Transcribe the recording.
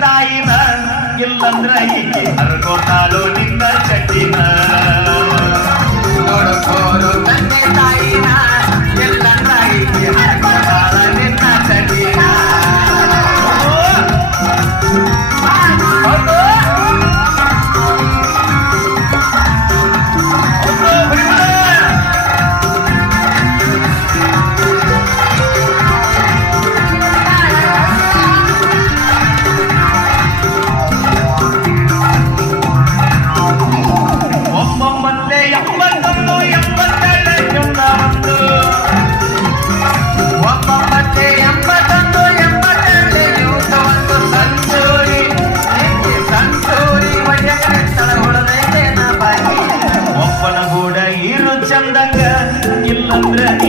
ತಾಯಿನ ಇಲ್ಲಂದ್ರ ಈಕಿ ಹರ್ಕೊತಾಳು ನಿನ್ನ ಚಟ್ಟಿನ ಚಂದಂಗ ಇಲ್ಲಂದ್ರೆ